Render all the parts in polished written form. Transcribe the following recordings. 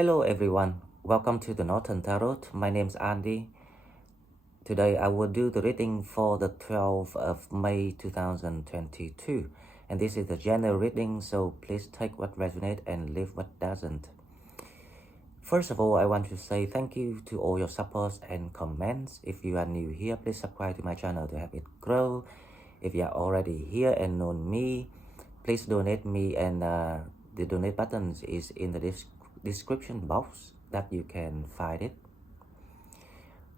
Hello everyone, welcome to the Northern Tarot. My name's Andy. Today I will do the reading for the 12th of May 2022. And this is the general reading, so please take what resonates and leave what doesn't. First of all, I want to say thank you to all your supports and comments. If you are new here, please subscribe to my channel to help it grow. If you are already here and know me, please donate me, and the donate button is in the description box that you can find it.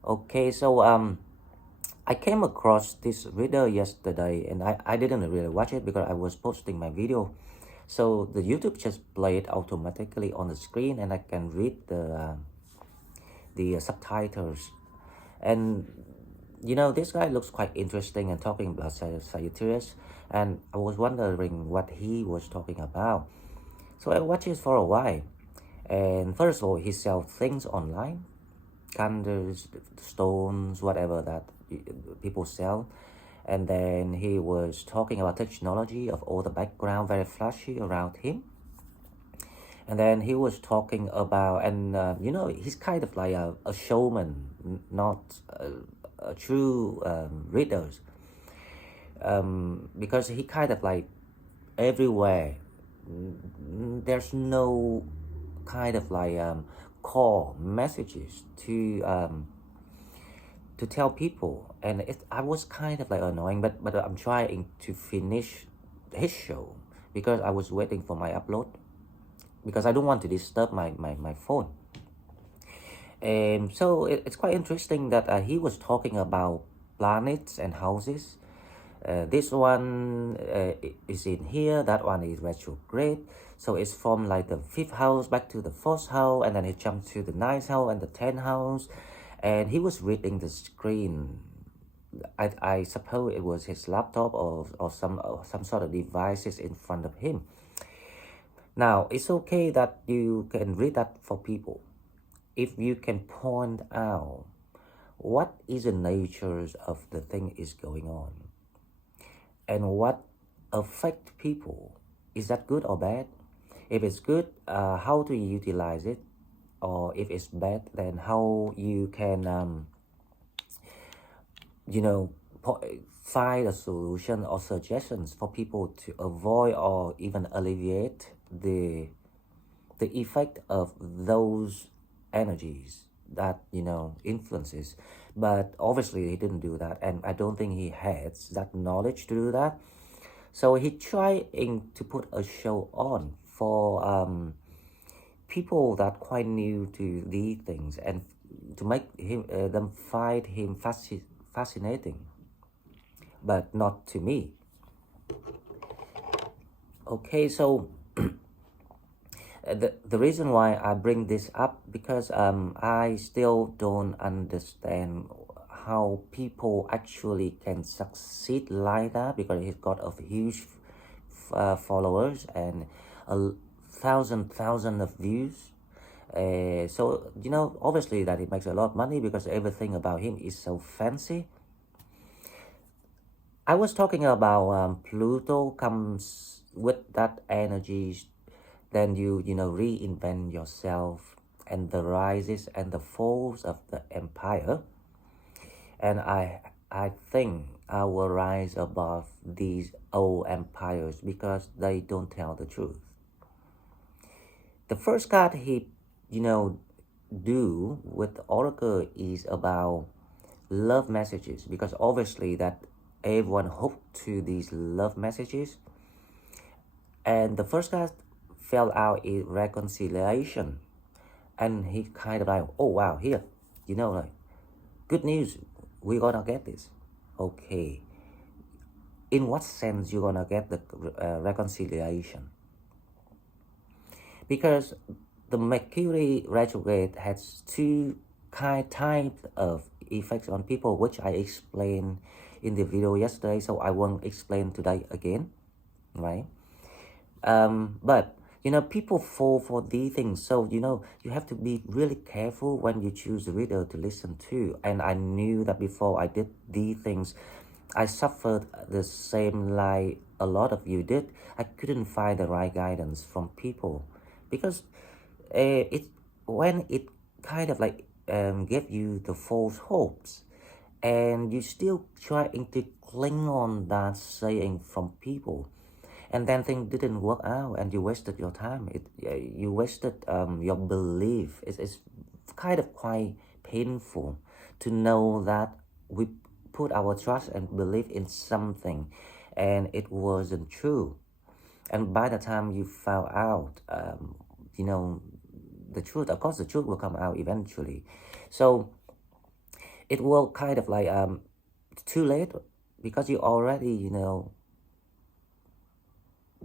Okay, so I came across this video yesterday, and I didn't really watch it because I was posting my video. So the YouTube just play it automatically on the screen, and I can read the subtitles. And you know, this guy looks quite interesting and talking about Sagittarius, and I was wondering what he was talking about. So I watched it for a while, and first of all, he sells things online, candles, stones, whatever that people sell. And then he was talking about technology of all the background, very flashy around him. And then he was talking about, and you know, he's kind of like a showman, not a true reader, because he kind of like everywhere. There's no kind of like core messages to tell people, and I was kind of like annoying, but I'm trying to finish his show because I was waiting for my upload, because I don't want to disturb my phone. And so it's quite interesting that he was talking about planets and houses. This one is in here, that one is retrograde. So it's from like the 5th house back to the 4th house, and then it jumped to the 9th house and the 10th house. And he was reading the screen. I suppose it was his laptop or some sort of devices in front of him. Now, it's okay that you can read that for people if you can point out what is the nature of the thing is going on and what affect people. Is that good or bad? If it's good, how do you utilize it? Or if it's bad, then how you can you know, find a solution or suggestions for people to avoid or even alleviate the effect of those energies that, you know, influences. But obviously he didn't do that, and I don't think he has that knowledge to do that. So he trying to put a show on for people that quite new to these things, and to make him them find him fascinating, but not to me. Okay, so the reason why I bring this up, because I still don't understand how people actually can succeed like that, because he's got a huge followers and a thousand of views. So you know, obviously that he makes a lot of money because everything about him is so fancy. I was talking about Pluto comes with that energy. Then you know, reinvent yourself, and the rises and the falls of the empire. And I think I will rise above these old empires because they don't tell the truth. The first card he, you know, do with the oracle is about love messages, because obviously that everyone hooked to these love messages. And the first card fell out is reconciliation, and he kind of like, oh wow, here, you know, like, good news, we're gonna get this. Okay, in what sense you're gonna get the reconciliation? Because the Mercury retrograde has two types of effects on people, which I explained in the video yesterday, so I won't explain today again, right? But you know, people fall for these things, so you know, you have to be really careful when you choose the reader to listen to. And I knew that before I did these things, I suffered the same like a lot of you did. I couldn't find the right guidance from people, because when it kind of like gave you the false hopes, and you still trying to cling on that saying from people, and then things didn't work out, and you wasted your time. You wasted your belief. It's kind of quite painful to know that we put our trust and belief in something, and it wasn't true. And by the time you found out, you know, the truth, of course, the truth will come out eventually. So it will kind of like too late, because you already,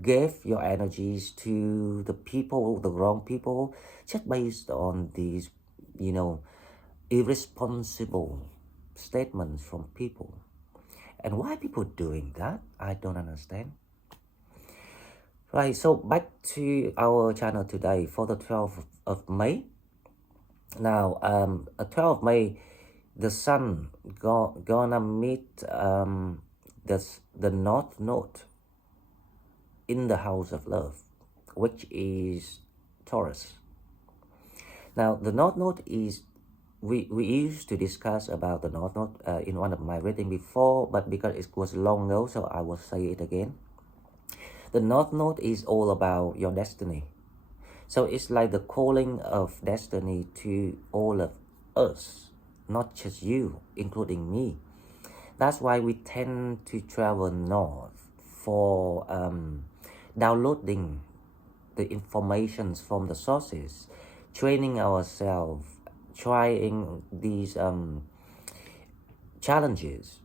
gave your energies to the people, the wrong people, just based on these, you know, irresponsible statements from people. And why people doing that, I don't understand. Right, so back to our channel today for the 12th of May. Now, 12th of May, the sun gonna meet the North Node in the house of love, which is Taurus. Now, the North Node is, we used to discuss about the North Node in one of my reading before, but because it was long ago, so I will say it again. The North Node is all about your destiny. So it's like the calling of destiny to all of us, not just you, including me. That's why we tend to travel north for downloading the information from the sources, training ourselves, trying these challenges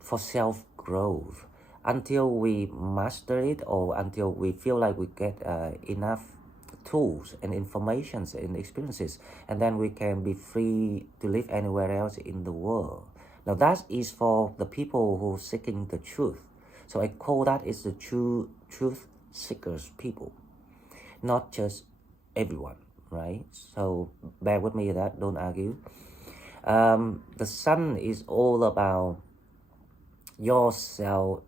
for self-growth until we master it, or until we feel like we get enough tools and informations and experiences, and then we can be free to live anywhere else in the world. Now that is for the people who are seeking the truth. So I call that is the true truth seekers people, not just everyone, right? So bear with me with that, don't argue. The sun is all about yourself,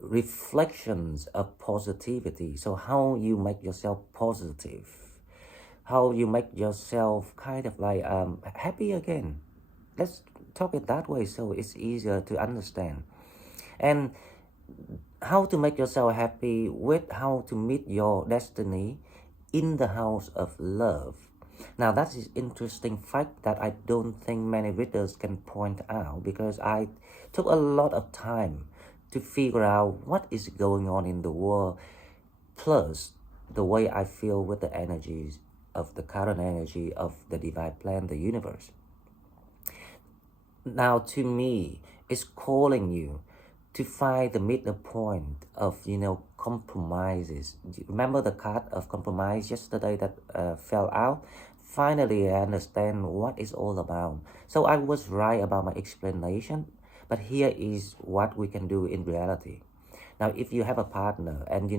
reflections of positivity. So how you make yourself positive, how you make yourself kind of like happy again. Let's talk it that way so it's easier to understand. And how to make yourself happy with how to meet your destiny in the house of love. Now that is interesting fact that I don't think many readers can point out, because I took a lot of time to figure out what is going on in the world, plus the way I feel with the energies of the current energy of the divine plan, the universe. Now to me, it's calling you to find the middle point of, compromises. Remember the card of compromise yesterday that fell out? Finally, I understand what it's all about. So I was right about my explanation, but here is what we can do in reality. Now, if you have a partner and, you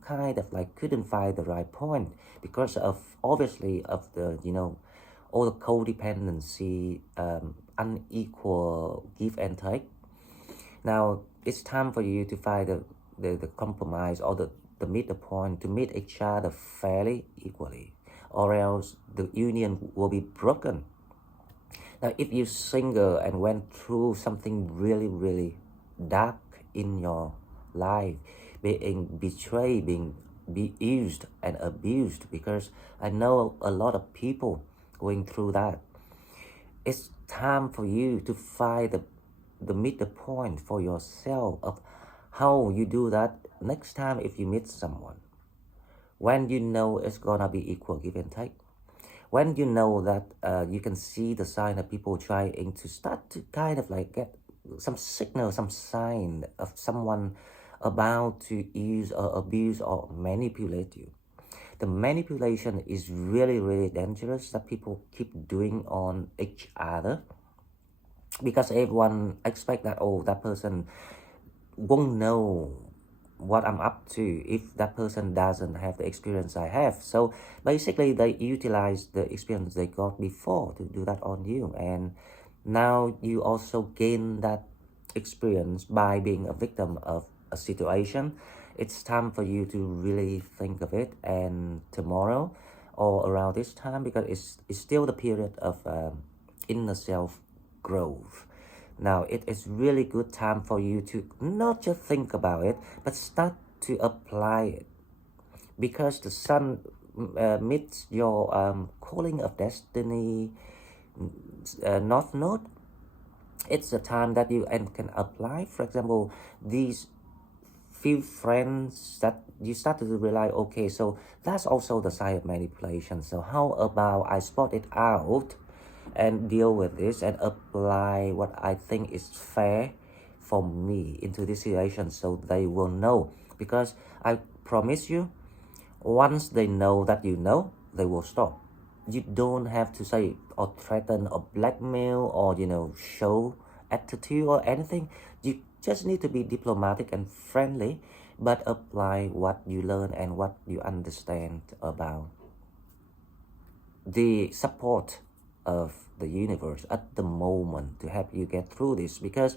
kind of like couldn't find the right point because of, obviously, of the, all the codependency, unequal give and take. Now, it's time for you to find the compromise, or the middle point, to meet each other fairly equally, or else the union will be broken. Now, if you're single and went through something really, really dark in your life, being betrayed, being used and abused, because I know a lot of people going through that, it's time for you to find the middle point for yourself of how you do that next time if you meet someone. When you know it's gonna be equal give and take. When you know that you can see the sign of people trying to start to kind of like get some signal, some sign of someone about to use or abuse or manipulate you. The manipulation is really, really dangerous that people keep doing on each other, because everyone expects that, oh, that person won't know what I'm up to if that person doesn't have the experience I have. So basically they utilize the experience they got before to do that on you, and now you also gain that experience by being a victim of a situation, it's time for you to really think of it. And tomorrow or around this time, because it's still the period of inner self growth. Now it is really good time for you to not just think about it, but start to apply it, because the sun meets your calling of destiny, north node. It's a time that you can apply. For example, these few friends that you started to realize, okay, so that's also the side of manipulation. So how about I spot it out and deal with this and apply what I think is fair for me into this situation, so they will know. Because I promise you, once they know that you know, they will stop. You don't have to say or threaten or blackmail or show attitude or anything. You just need to be diplomatic and friendly, but apply what you learn and what you understand about the support of the universe at the moment to help you get through this, because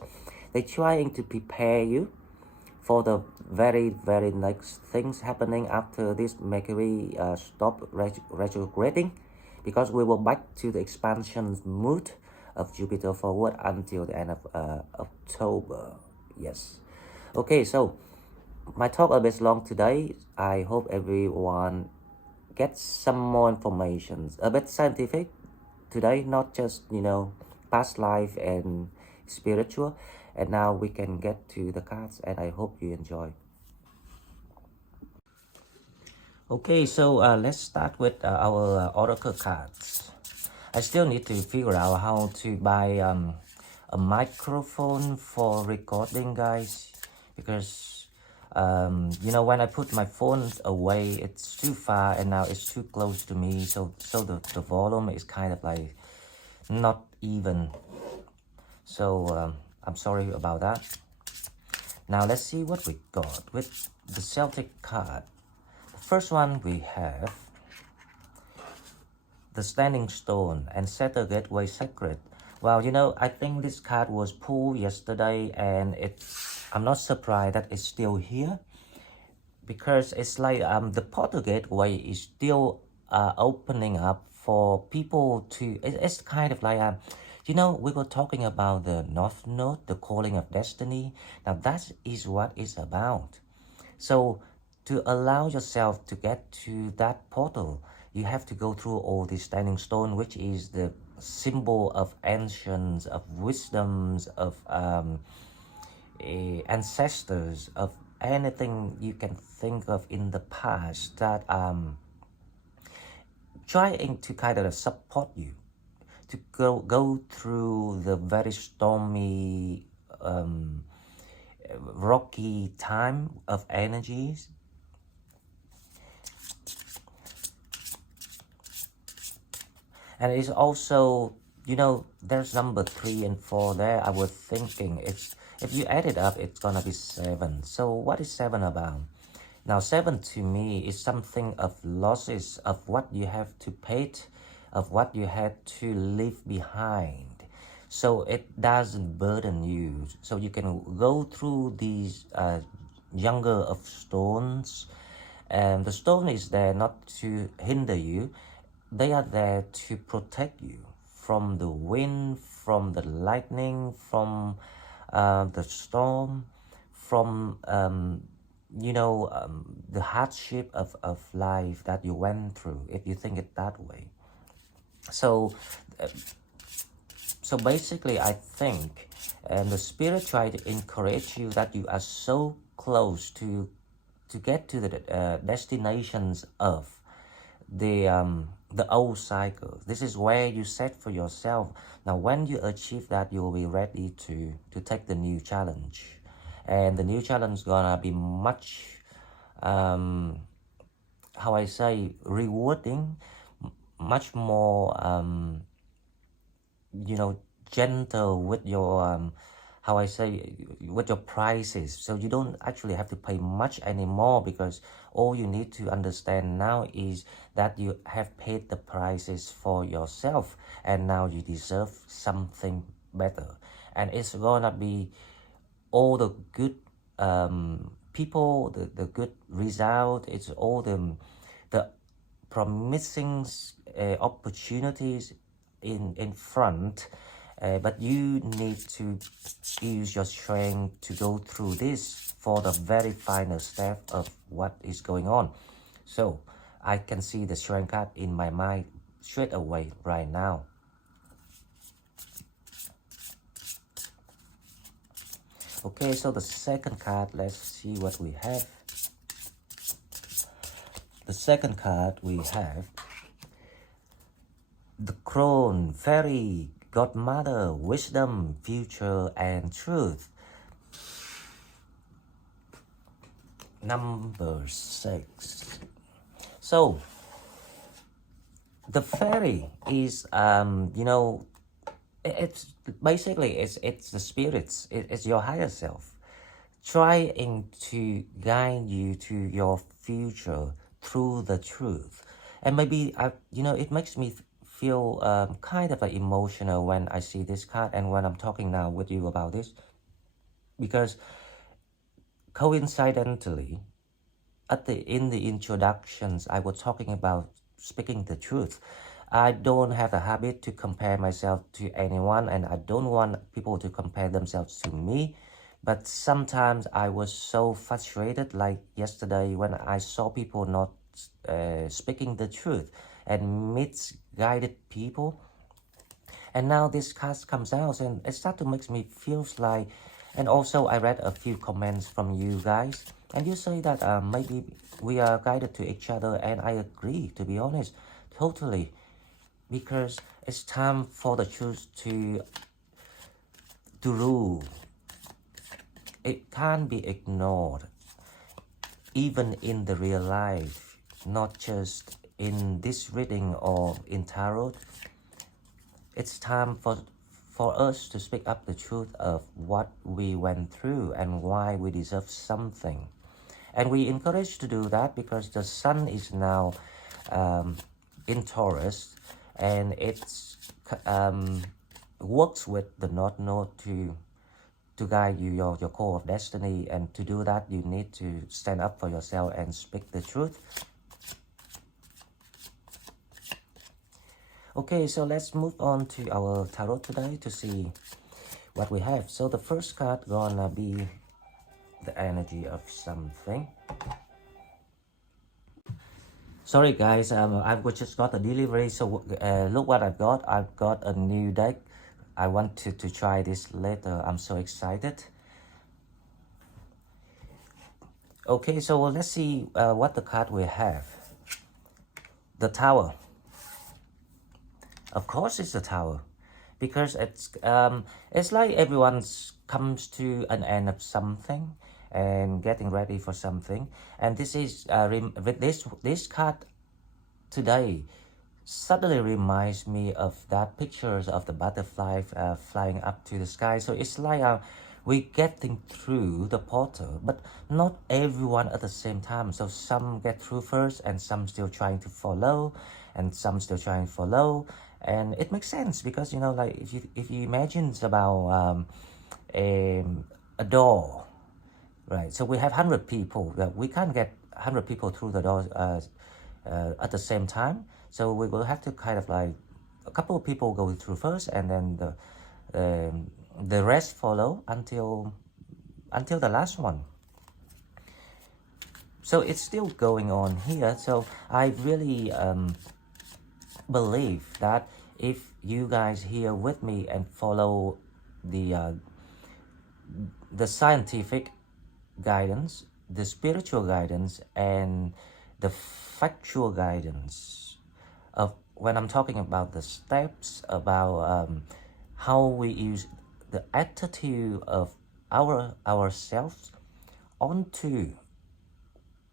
they're trying to prepare you for the very, very next things happening after this Mercury stop retrograding, because we will back to the expansion mood of Jupiter forward until the end of October. Yes. Okay, so my talk a bit long today. I hope everyone gets some more information, a bit scientific today, not just past life and spiritual. And now we can get to the cards, and I hope you enjoy. Okay, so let's start with our oracle cards. I still need to figure out how to buy a microphone for recording, guys, because when I put my phone away, it's too far, and now it's too close to me, so the volume is kind of like not even. So I'm sorry about that. Now let's see what we got with the Celtic card. The first one we have the Standing Stone and Set a Gateway Sacred. Well, I think this card was pulled yesterday, and I'm not surprised that it's still here, because it's like the Portal Gateway is still opening up for people to. It's kind of like we were talking about the North Node, the calling of destiny. Now that is what it's about. So to allow yourself to get to that portal, you have to go through all the Standing Stone, which is the symbol of ancients, of wisdoms, of ancestors, of anything you can think of in the past that trying to kind of support you to go through the very stormy, rocky time of energies. And it's also, there's number 3 and 4 there. I was thinking, if you add it up, it's gonna be 7. So what is 7 about? Now 7 to me is something of losses, of what you have to pay, of what you had to leave behind. So it doesn't burden you. So you can go through these younger of stones, and the stone is there not to hinder you. They are there to protect you from the wind, from the lightning, from the storm, from the hardship of life that you went through, if you think it that way. So so basically, I think the spirit try to encourage you that you are so close to get to the destinations of the old cycle. This is where you set for yourself. Now when you achieve that, you will be ready to take the new challenge, and the new challenge is gonna be much how I say, rewarding, much more gentle with your how I say, with your prices. So you don't actually have to pay much anymore, because all you need to understand now is that you have paid the prices for yourself, and now you deserve something better. And it's gonna be all the good people, the good result, it's all the promising opportunities in front, but you need to use your strength to go through this for the very final step of what is going on. So I can see the strength card in my mind straight away right now. Okay, so the second card, let's see what we have. The second card we have the Crown, Fairy, Godmother, Wisdom, Future, and Truth. Number 6. So the Fairy is you know, it's basically it's the spirits, it's your higher self trying to guide you to your future through the truth. And maybe you know, it makes me feel kind of emotional when I see this card and when I'm talking now with you about this, because coincidentally in the introductions I was talking about speaking the truth. I don't have a habit to compare myself to anyone, and I don't want people to compare themselves to me. But sometimes I was so frustrated, like yesterday when I saw people not speaking the truth and misguided people. And now this card comes out and it starts to make me feel like, and also I read a few comments from you guys, and you say that maybe we are guided to each other, and I agree, to be honest, totally. Because it's time for the truth to rule. It can't be ignored, even in the real life, not just in this reading or in tarot. It's time for us to speak up the truth of what we went through and why we deserve something. And we encourage to do that because the sun is now in Taurus, and it's works with the North Node to guide you, your core of destiny. And to do that, you need to stand up for yourself and speak the truth. Okay, so let's move on to our tarot today to see what we have. So the first card gonna be the energy of something. Sorry guys, I just got a delivery, so look what I've got. I've got a new deck. I want to try this later. I'm so excited. Okay, so let's see what the card we have. The Tower. Of course it's the Tower, because it's like everyone comes to an end of something and getting ready for something. And this is with this card today suddenly reminds me of that pictures of the butterfly flying up to the sky. So it's like we getting through the portal, but not everyone at the same time. So some get through first, and some still trying to follow, and some still trying to follow. And it makes sense because, you know, like if you imagine it's about a door, right? So we have 100 people. We can't get 100 people through the door at the same time. So we will have to kind of like a couple of people go through first, and then the rest follow until the last one. So it's still going on here. So I really believe that if you guys here with me and follow the scientific guidance, the spiritual guidance, and the factual guidance of when I'm talking about the steps, about how we use the attitude of ourselves onto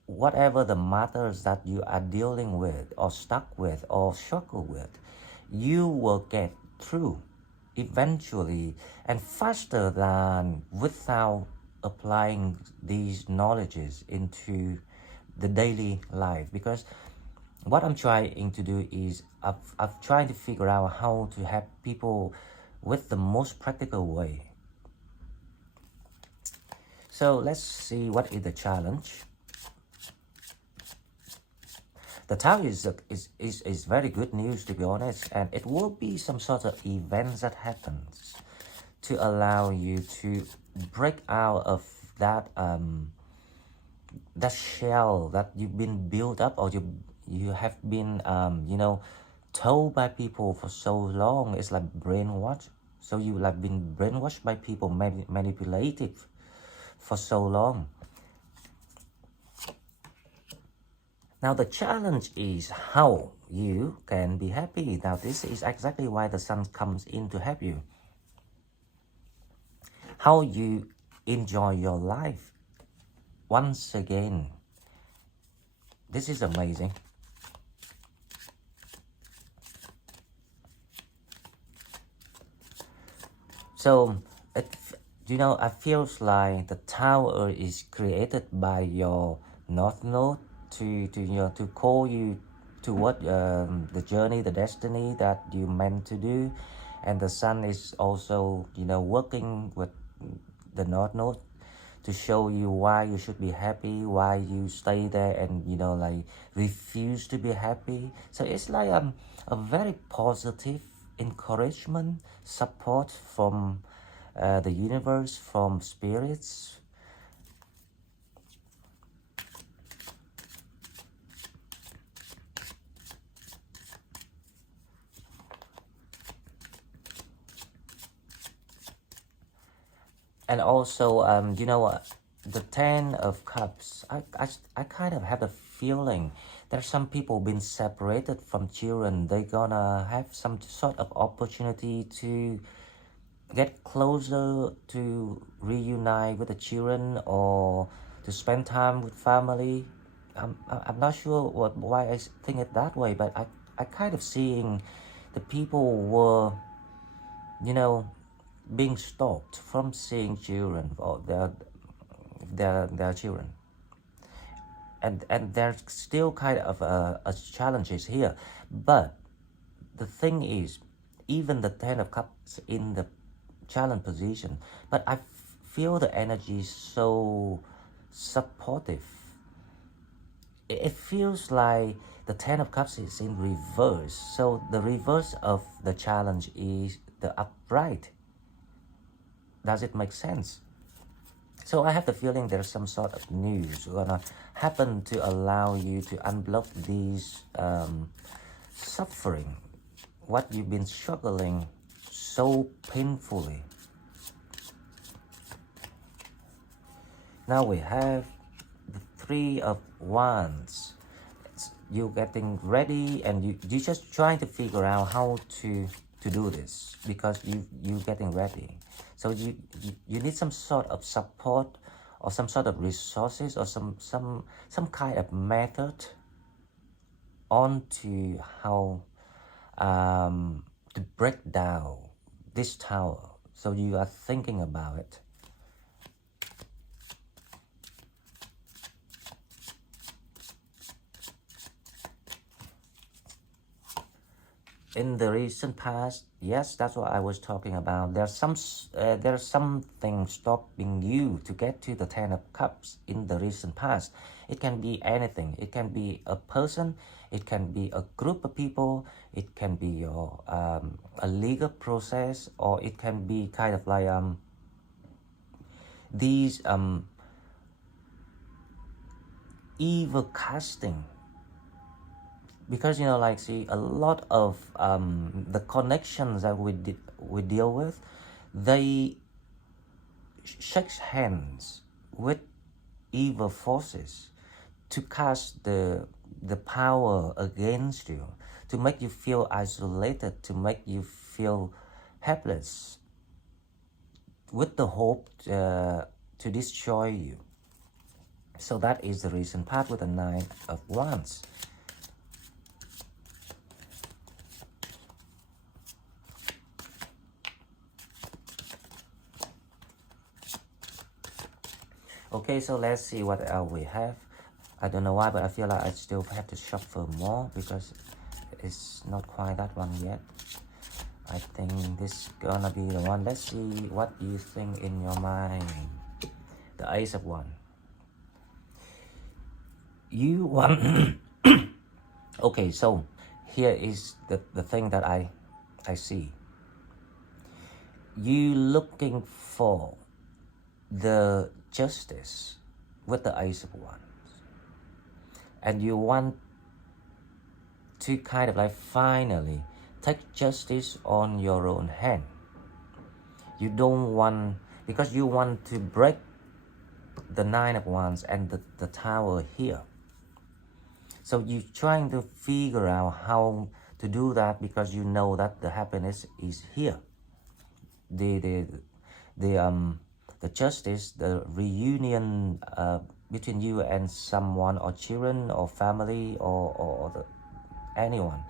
whatever the matters that you are dealing with or stuck with or struggle with, you will get through eventually and faster than without applying these knowledges into the daily life. Because what I'm trying to do is I've tried to figure out how to help people with the most practical way. So let's see what is the challenge. The Tower is very good news, to be honest, and it will be some sort of events that happens to allow you to break out of that that shell that you've been built up, or you have been told by people for so long. It's like brainwashed. So you like been brainwashed by people, manipulated for so long. Now the challenge is how you can be happy. Now this is exactly why the sun comes in to help you. How you enjoy your life. Once again, this is amazing. So it feels like the tower is created by your north node to call you to what the journey, the destiny that you meant to do, and the sun is also working with the north node to show you why you should be happy, why you stay there and like refuse to be happy. So it's like a very positive encouragement, support from the universe, from spirits. And also, the Ten of Cups, I kind of have a feeling there's some people been separated from children. They're gonna have some sort of opportunity to get closer, to reunite with the children, or to spend time with family. I'm not sure why I think it that way, but I kind of seeing the people were, being stopped from seeing children or their children, and there's still kind of a challenges here. But the thing is, even the Ten of Cups in the challenge position, but I feel the energy is so supportive. It feels like the Ten of Cups is in reverse, so the reverse of the challenge is the upright. Does it make sense? So I have the feeling there's some sort of news gonna happen to allow you to unblock these suffering, what you've been struggling so painfully. Now we have the Three of Wands. You're getting ready, and you're just trying to figure out how to do this, because you're getting ready. So you need some sort of support, or some sort of resources, or some kind of method onto how to break down this tower. So you are thinking about it. In the recent past, yes, that's what I was talking about. There's something stopping you to get to the Ten of Cups in the recent past. It can be anything. It can be a person. It can be a group of people. It can be your a legal process, or it can be kind of like these evil casting. Because like see, a lot of the connections that we deal with, they shake hands with evil forces to cast the power against you, to make you feel isolated, to make you feel helpless, with the hope to destroy you. So that is the recent part with the Nine of Wands. Okay, so let's see what else we have. I don't know why, but I feel like I still have to shuffle more, because it's not quite that one yet. I think this gonna be the one. Let's see what you think in your mind. the Ace of Wands. You want okay, so here is the thing that I see. You looking for the justice with the Ace of Wands, and you want to kind of like finally take justice on your own hand. You don't want, because you want to break the Nine of Wands and the Tower here. So you're trying to figure out how to do that, because you know that the happiness is here. The justice, the reunion between you and someone, or children, or family, or anyone,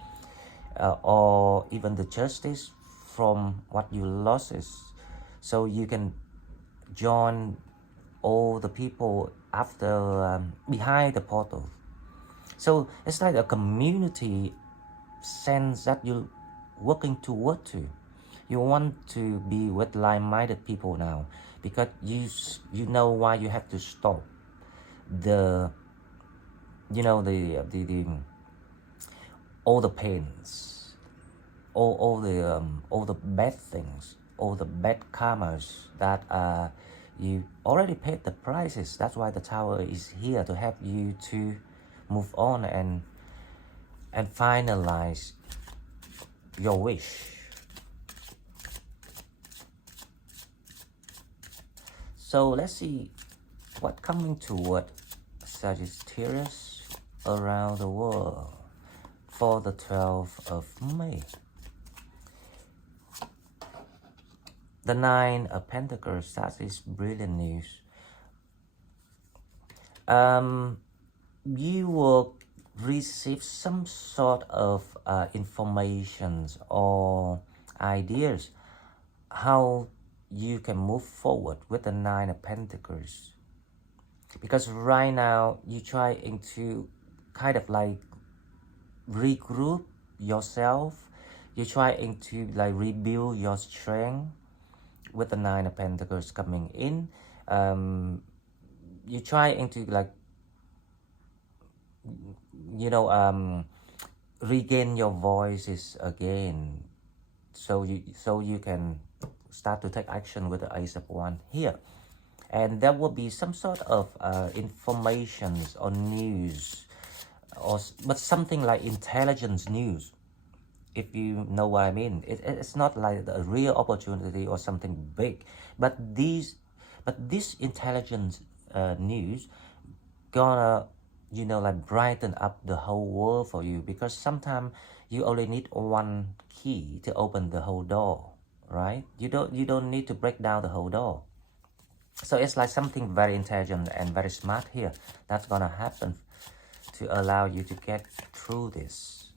or even the justice from what you lost, is so you can join all the people after behind the portal. So it's like a community sense that you're working toward to. You want to be with like-minded people now, because you know why you have to stop the all the pains, all the bad things, all the bad karmas that you already paid the prices. That's why the Tower is here, to help you to move on and finalize your wish. So let's see what coming toward Sagittarius around the world for the 12th of May. The Nine of Pentacles, that is brilliant news. You will receive some sort of informations or ideas how you can move forward with the Nine of Pentacles, because right now you're trying to kind of like regroup yourself. You're trying to like rebuild your strength with the Nine of Pentacles coming in. You're trying to like regain your voices again, so you can start to take action with the Ace of Wands here. And there will be some sort of informations or news, but something like intelligence news, if you know what I mean. It's not like a real opportunity or something big, but this intelligence news gonna like brighten up the whole world for you, because sometimes you only need one key to open the whole door, right? You don't need to break down the whole door. So it's like something very intelligent and very smart here that's gonna happen to allow you to get through this.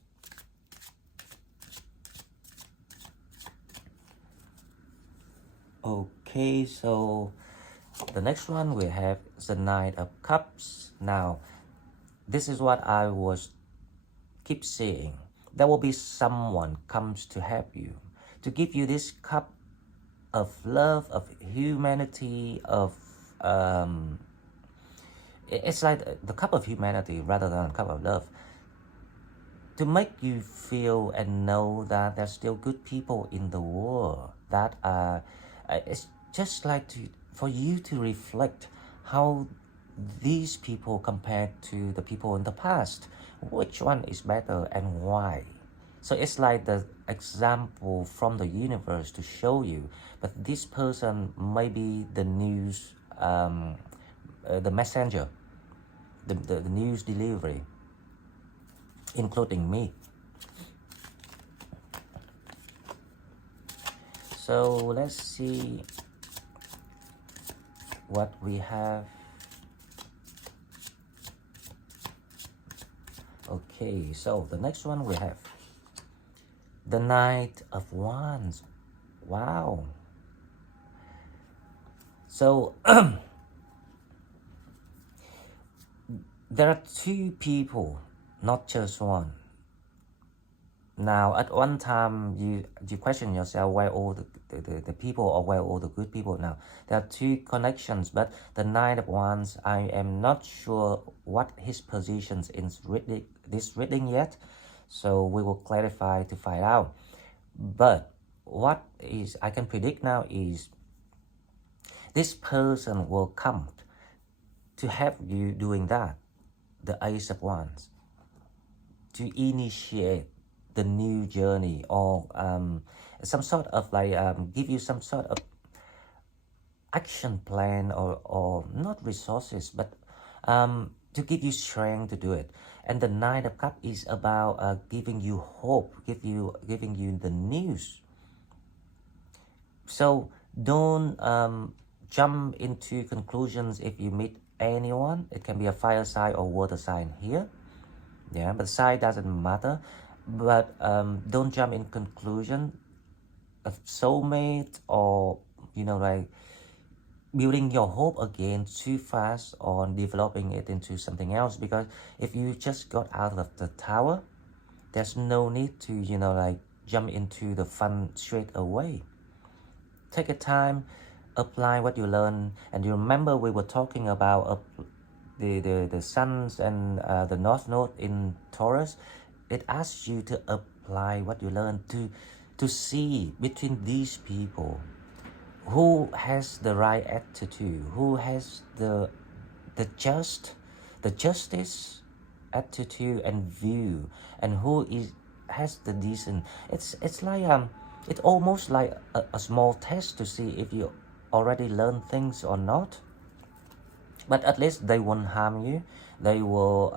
Okay, so the next one we have the Knight of Cups. Now, this is what I was keep saying. There will be someone comes to help you, to give you this cup of love, of humanity, of it's like the cup of humanity rather than a cup of love, to make you feel and know that there's still good people in the world, that it's just like for you to reflect how these people compared to the people in the past, which one is better and why. So it's like the example from the universe to show you, but this person may be the news, the messenger, the news delivery, including me. So let's see what we have. Okay, so the next one we have the Knight of Wands. Wow. So there are two people, not just one. Now, at one time, you question yourself where all the people or where all the good people now. There are two connections, but the Knight of Wands, I am not sure what his positions in this reading yet, so we will clarify to find out. But what is I can predict now is this person will come to help you doing that, the Ace of Wands, to initiate the new journey, or some sort of like give you some sort of action plan, or not resources, but to give you strength to do it. And the Knight of Cups is about giving you hope, giving you the news. So don't jump into conclusions if you meet anyone. It can be a fire sign or water sign here. Yeah, but sign doesn't matter. But don't jump in conclusion of soulmate, or like building your hope again too fast, or developing it into something else. Because if you just got out of the tower, there's no need to like jump into the fun straight away. Take a time, apply what you learn. And you remember we were talking about the suns and the north node in Taurus. It asks you to apply what you learn, to see between these people who has the right attitude, who has the justice attitude and view, and who has the decent. It's like it's almost like a small test to see if you already learn things or not. But at least they won't harm you. They will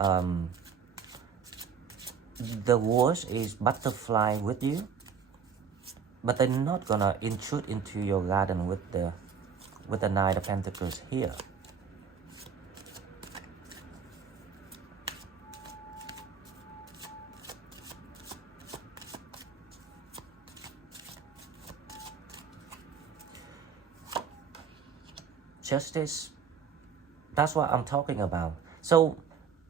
the worst is butterfly with you, but they're not gonna intrude into your garden with the Knight of Pentacles here. Justice, that's what I'm talking about. So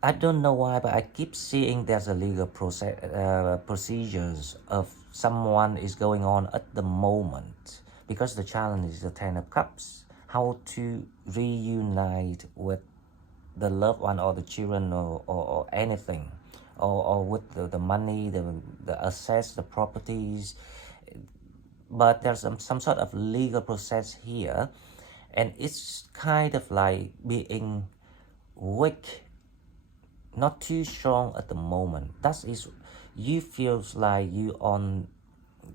I don't know why, but I keep seeing there's a legal procedures of someone is going on at the moment, because the challenge is the Ten of Cups. How to reunite with the loved one, or the children, or anything, or with the money, the assets, the properties. But there's some sort of legal process here, and it's kind of like being weak, not too strong at the moment. That is, you feels like you on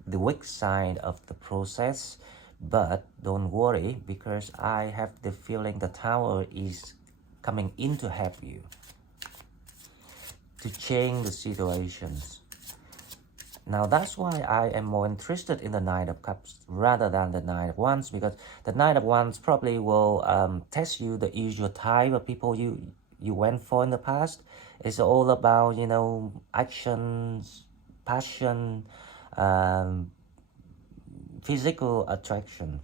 the weak side of the process. But don't worry, because I have the feeling the Tower is coming in to help you to change the situations. Now that's why I am more interested in the Knight of Cups rather than the Knight of Wands, because the Knight of Wands probably will test you, the usual type of people you went for in the past. It's all about actions, passion, physical attraction,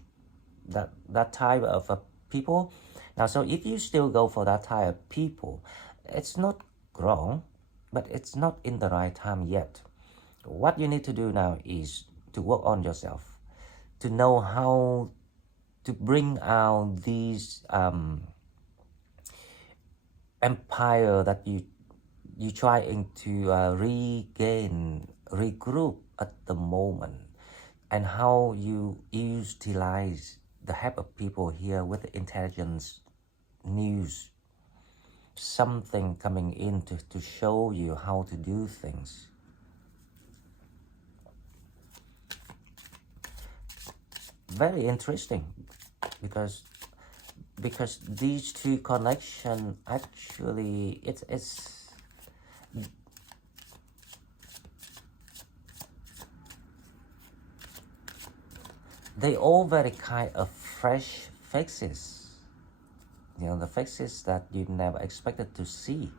that type of people. Now, so if you still go for that type of people, it's not wrong, but it's not in the right time yet. What you need to do now is to work on yourself, to know how to bring out these empire that you trying to regroup at the moment, and how you utilize the help of people here with the intelligence news, something coming in to show you how to do things. Very interesting, because these two connection actually it's they all very kind of fresh faces, the faces that you never expected to see,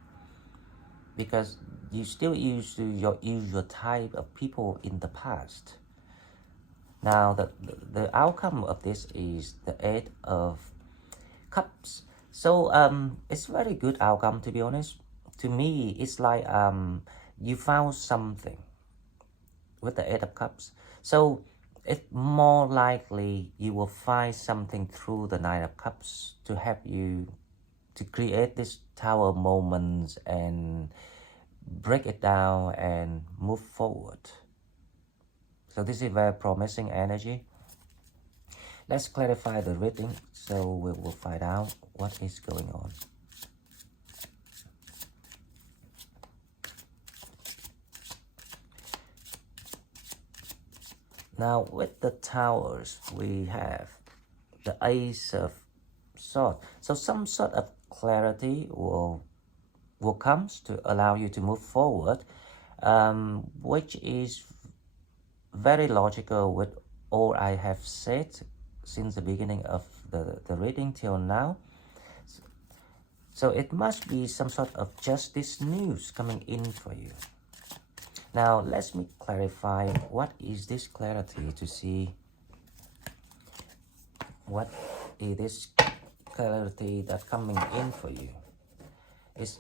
because you still used to your usual type of people in the past. Now the outcome of this is the Eight of Cups. So it's very good outcome, to be honest. To me, it's like you found something with the Eight of Cups. So it's more likely you will find something through the Nine of Cups to help you to create this tower moments and break it down and move forward. So this is very promising energy. Let's clarify the reading so we will find out what is going on. Now with the towers, we have the Ace of Swords. So some sort of clarity will come to allow you to move forward, which is very logical with all I have said since the beginning of the reading till now. So it must be some sort of justice news coming in for you. Now let me clarify what is this clarity to see what is this clarity that's coming in for you. It's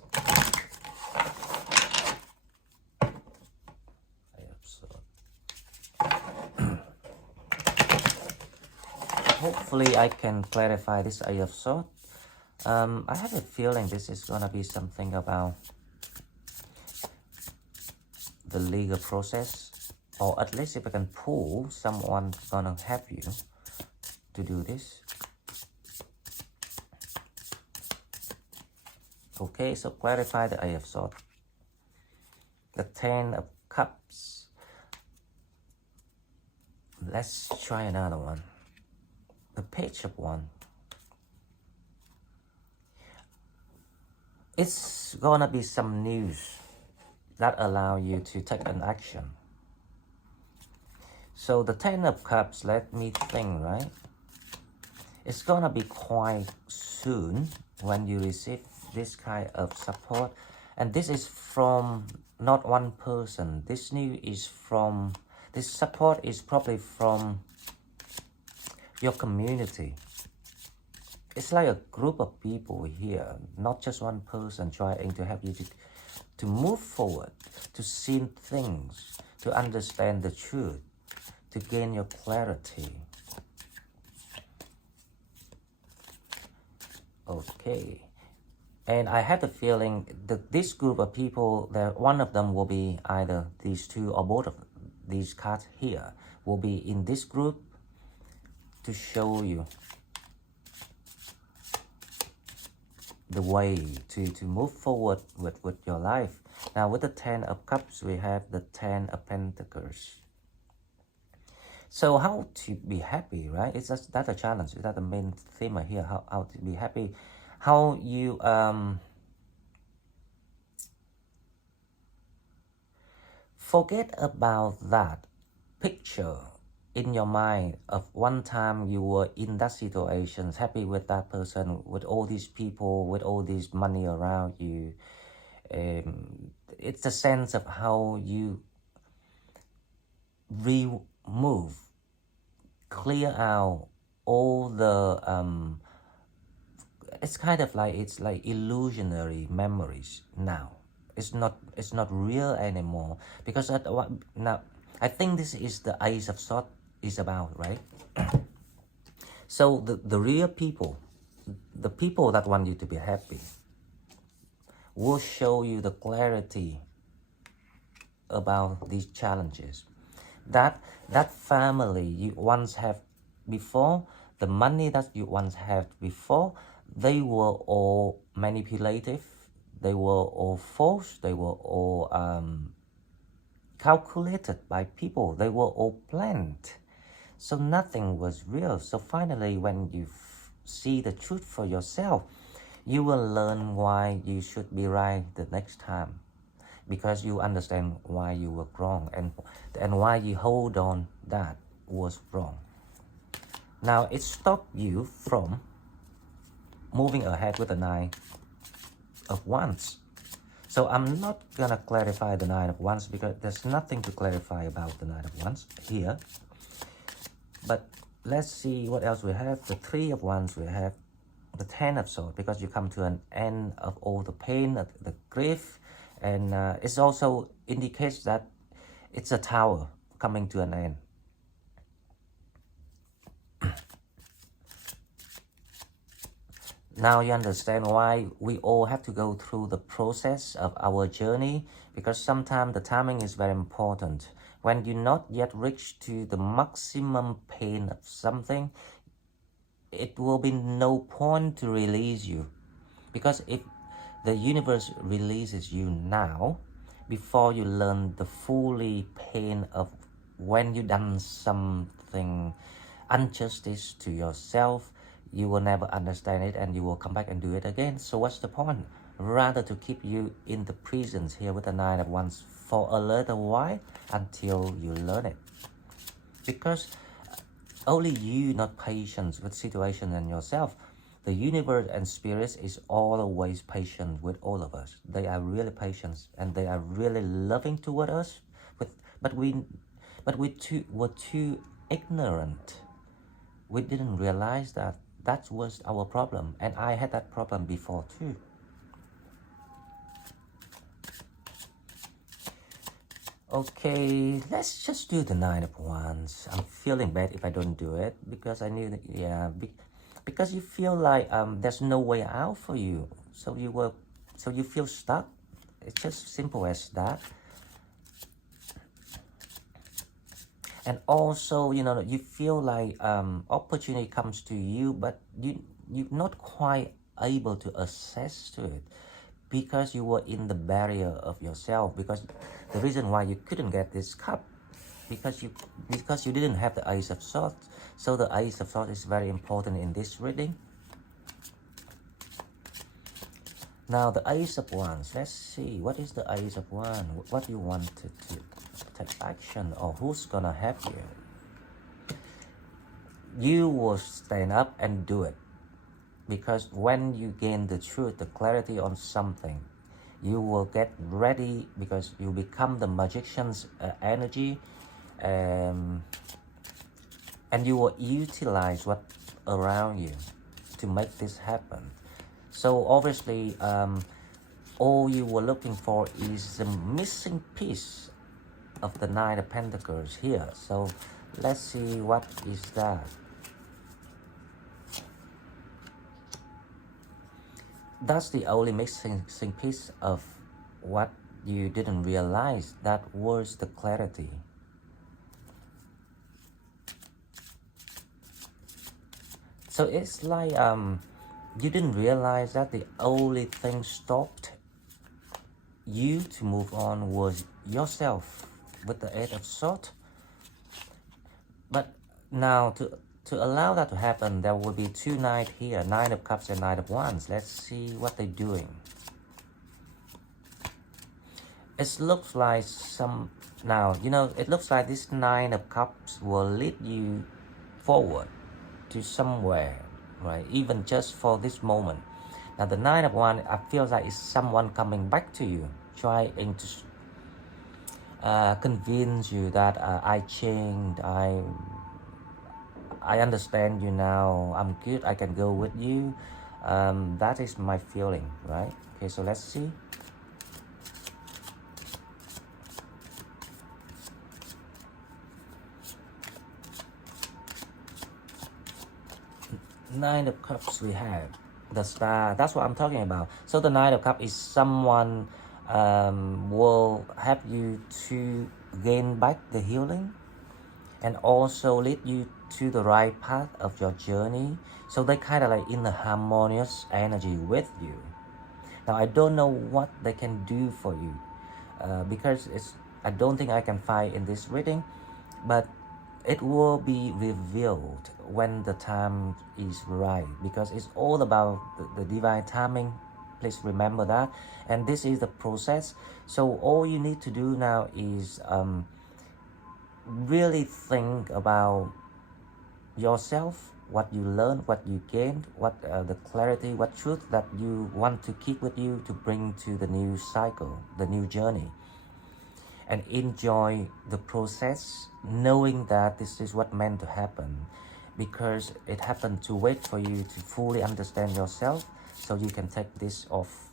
hopefully I can clarify this Ace of Swords. I have a feeling this is gonna be something about the legal process, or at least if I can pull, someone gonna help you to do this. Okay, so clarify the Ace of Swords. The Ten of Cups. Let's try another one. The Page of Wands. It's gonna be some news that allow you to take an action. So the Ten of Cups, let me think, right? It's gonna be quite soon when you receive this kind of support, and this is from not one person. This support is probably from your community. It's like a group of people here, not just one person trying to help you to move forward, to see things, to understand the truth, to gain your clarity. Okay, and I have the feeling that this group of people, that one of them will be either these two or both of these cards here will be in this group to show you the way to move forward with your life. Now with the Ten of Cups, we have the Ten of Pentacles. So how to be happy, right? It's just that a challenge. Is that the main theme here? How to be happy? How you forget about that picture in your mind of one time you were in that situation, happy with that person, with all these people, with all this money around you. It's a sense of how you remove, clear out all the it's kind of like, it's like illusionary memories now. It's not real anymore, because now I think this is the Ace of Swords is about, right? So the real people, the people that want you to be happy, will show you the clarity about these challenges. That family you once have before, the money that you once had before, they were all manipulative, they were all false, they were all calculated by people, they were all planned. So nothing was real. So finally, when you see the truth for yourself, you will learn why you should be right the next time, because you understand why you were wrong and why you hold on that was wrong. Now it stopped you from moving ahead with the Nine of Wands. So I'm not gonna clarify the Nine of Wands because there's nothing to clarify about the Nine of Wands here. But let's see what else we have. The Three of Wands, we have the Ten of Swords, because you come to an end of all the pain, the grief, and it also indicates that it's a tower coming to an end. Now you understand why we all have to go through the process of our journey, because sometimes the timing is very important. When you not yet reach to the maximum pain of something, it will be no point to release you. Because if the universe releases you now, before you learn the fully pain of when you done something injustice to yourself, you will never understand it and you will come back and do it again. So what's the point? Rather to keep you in the prisons here with the Nine of Wands for a little while until you learn it. Because only you not patient with situation and yourself. The universe and spirits is always patient with all of us. They are really patient and they are really loving toward us. But we were too ignorant. We didn't realize that was our problem, and I had that problem before too. Okay, let's just do the Nine of Wands. I'm feeling bad if I don't do it because I knew that, yeah, because you feel like there's no way out for you. So you feel stuck. It's just simple as that. And also, you feel like opportunity comes to you, but you're not quite able to access to it because you were in the barrier of yourself. Because the reason why you couldn't get this cup, because you didn't have the Ace of Swords. So the Ace of Swords is very important in this reading. Now the Ace of Wands. Let's see, what is the Ace of Wands? What you wanted to take action, or who's gonna help you? You will stand up and do it, because when you gain the truth, the clarity on something, you will get ready, because you become the magician's energy, and you will utilize what around you to make this happen. So obviously all you were looking for is the missing piece of the Nine of Pentacles here. So let's see what is that. That's the only missing piece of what you didn't realize. That was the clarity. So it's like you didn't realize that the only thing stopped you to move on was yourself with the Eight of Swords. But now to allow that to happen, there will be two knights here, Nine of Cups and Nine of Wands. Let's see what they're doing. It looks like it looks like this Nine of Cups will lead you forward to somewhere, right? Even just for this moment. Now the Nine of Wands, I feel like it's someone coming back to you, trying to convince you that I changed, I understand you now, I'm good, I can go with you. That is my feeling, right? Okay, so let's see. Nine of Cups we have. The Star, that's what I'm talking about. So the Nine of Cups is someone will help you to gain back the healing and also lead you to the right path of your journey. So they kind of like in a harmonious energy with you. Now I don't know what they can do for you because I don't think I can find in this reading, but it will be revealed when the time is right, because it's all about the divine timing. Please remember that. And this is the process. So all you need to do now is really think about yourself, what you learned, what you gained, what the clarity, what truth that you want to keep with you to bring to the new cycle, the new journey. And enjoy the process, knowing that this is what meant to happen, because it happened to wait for you to fully understand yourself, so you can take this off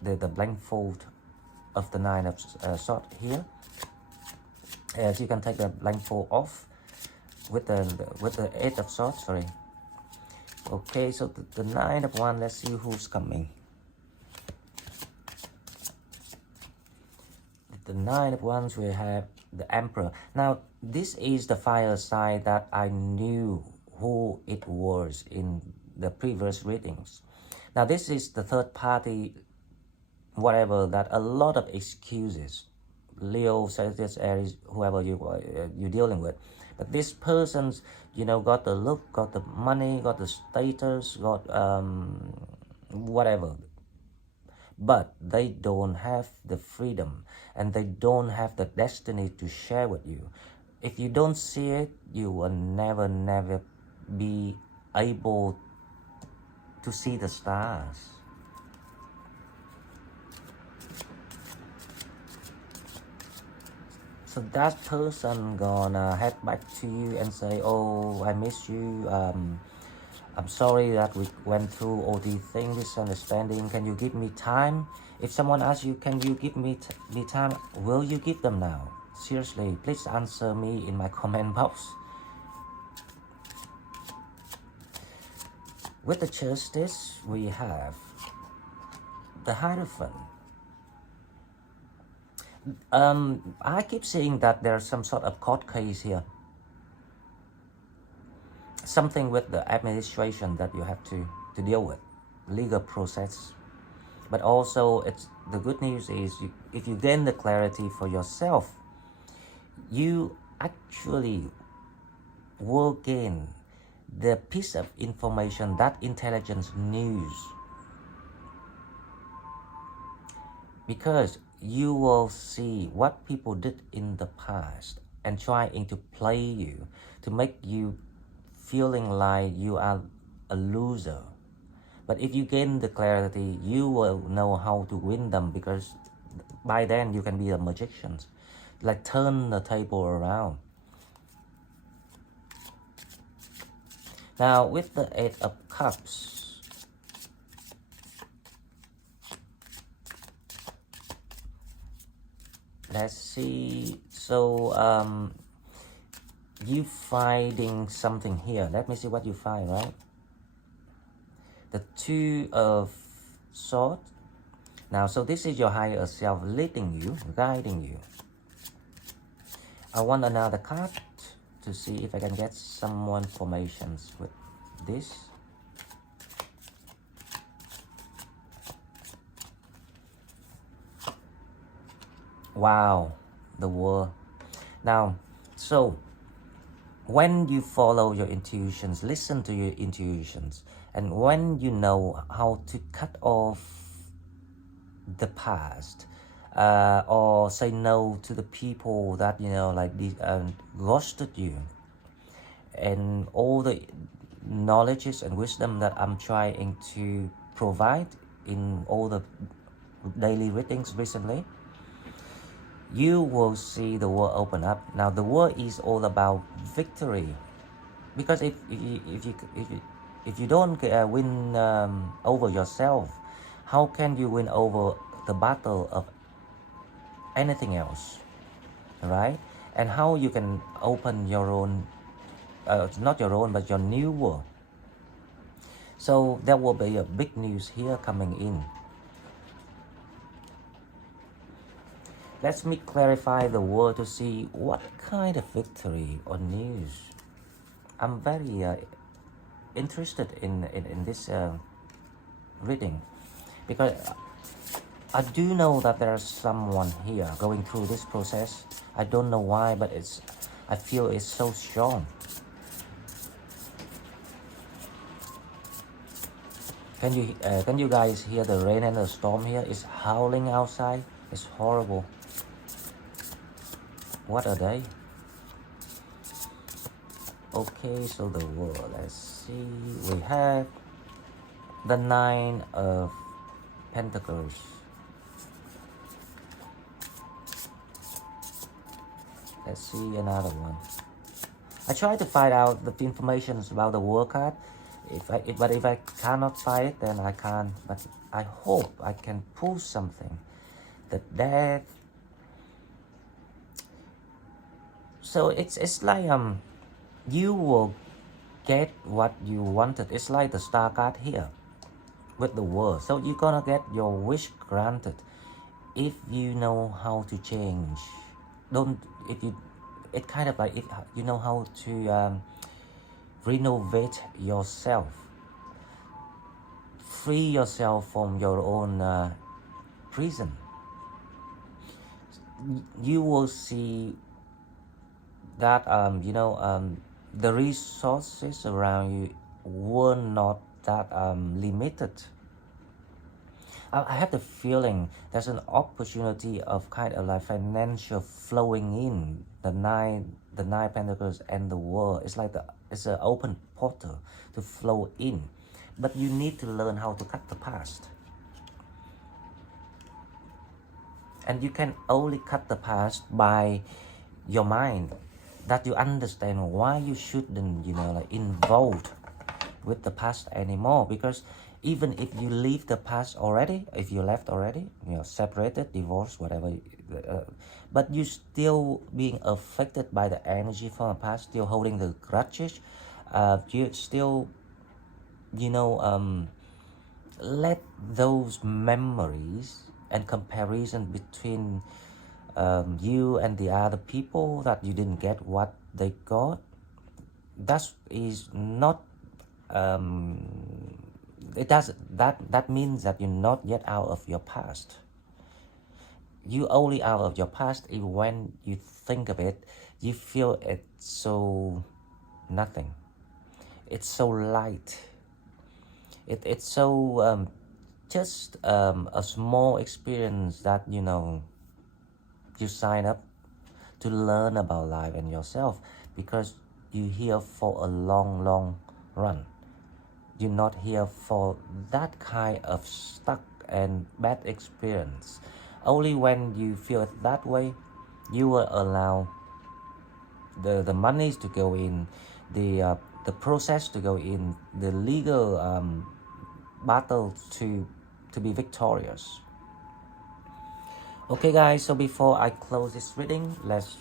the blindfold of the Nine of Swords here. As you can take the blindfold off with the Eight of Swords. Sorry. Okay, so the Nine of Wands. Let's see who's coming. The Nine of Wands, we have the Emperor. Now, this is the fire sign that I knew who it was in the previous readings. Now, this is the third party, whatever, that a lot of excuses. Leo, Sagittarius, Aries, whoever you're dealing with. But this person's, got the look, got the money, got the status, got whatever. But they don't have the freedom and they don't have the destiny to share with you. If you don't see it, you will never be able to see the stars. So that person gonna head back to you and say, oh, I miss you, I'm sorry that we went through all these things, misunderstanding. Can you give me time? If someone asks you, can you give me time? Will you give them now? Seriously, please answer me in my comment box. With the Justice, we have the Hierophant. I keep seeing that there's some sort of court case here. Something with the administration that you have to deal with, legal process. But also, it's the good news is if you gain the clarity for yourself, you actually will gain the piece of information, that intelligence news, because you will see what people did in the past and trying to play you to make you feeling like you are a loser. But if you gain the clarity, you will know how to win them, because by then you can be a magician, like turn the table around. Now with the Eight of Cups, let's see. So you finding something here. Let me see what you find, right? The Two of Swords. Now, so this is your higher self leading you, guiding you. I want another card to see if I can get some more information with this. Wow, the World. Now, so when you follow your intuitions, listen to your intuitions, and when you know how to cut off the past, or say no to the people that ghosted you, and all the knowledges and wisdom that I'm trying to provide in all the daily readings recently, you will see the world open up. Now the world is all about victory, because if you don't win over yourself, how can you win over the battle of anything else, right? And how you can open your own, not your own, but your new world. So there will be a big news here coming in. Let me clarify the word to see what kind of victory or news. I'm very interested in this reading, because I do know that there's someone here going through this process. I don't know why, but I feel it's so strong. Can you guys hear the rain and the storm here? It's howling outside. It's horrible. What are they? Okay, so the world. Let's see. We have the Nine of Pentacles. Let's see another one. I try to find out the information about the World card. But if I cannot find it, then I can't. But I hope I can pull something. The Death. So it's like you will get what you wanted. It's like the star card here with the world. So you're gonna get your wish granted if you know how to change. Don't if you it kind of like if you know how to renovate yourself, free yourself from your own prison. You will see that the resources around you were not that limited. I have the feeling there's an opportunity of kind of like financial flowing in the nine pentacles and the world. It's like it's an open portal to flow in, but you need to learn how to cut the past. And you can only cut the past by your mind, that you understand why you shouldn't like involved with the past anymore. Because even if you leave the past already, if you left already, separated, divorced, whatever, but you still being affected by the energy from the past, still holding the grudges, you still let those memories and comparison between you and the other people, that you didn't get what they got, that is not it does that means that you're not yet out of your past. You only out of your past if when you think of it, you feel it's so nothing, it's so light, it's so just a small experience that you sign up to learn about life and yourself, because you're here for a long run. You're not here for that kind of stuck and bad experience. Only when you feel it that way, you will allow the monies to go in, the process to go in, the legal battle to be victorious. Okay guys, so before I close this reading, let's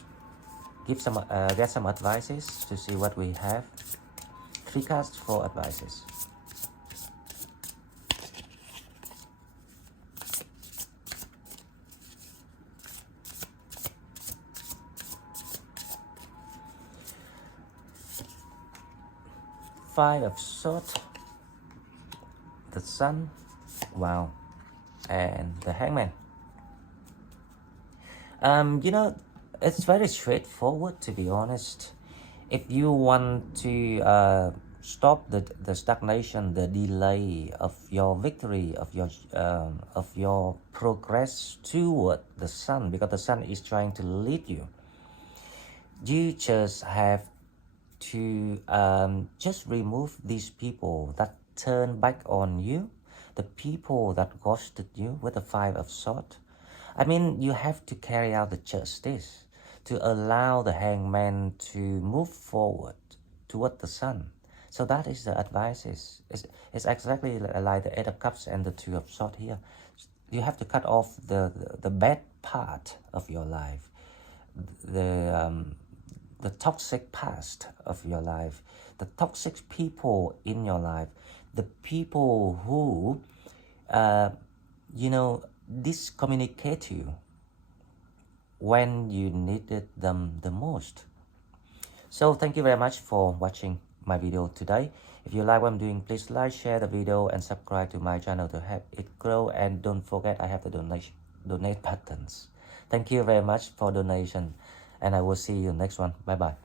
give some get some advices to see what we have. 3 cards for advices. Five of Swords, the Sun, wow, and the Hangman. It's very straightforward, to be honest. If you want to stop the stagnation, the delay of your victory, of your progress toward the Sun, because the Sun is trying to lead you, you just have to just remove these people that turn back on you, the people that ghosted you with the Five of Swords. I mean, you have to carry out the justice to allow the Hangman to move forward toward the Sun. So that is the advice. It's exactly like the Eight of Cups and the Two of Swords here. You have to cut off the bad part of your life, the toxic past of your life, the toxic people in your life, the people who discommunicate you when you needed them the most. So thank you very much for watching my video today. If you like what I'm doing, please like, share the video, and subscribe to my channel to help it grow. And don't forget, I have the donate buttons. Thank you very much for donation, and I will see you next one. Bye bye.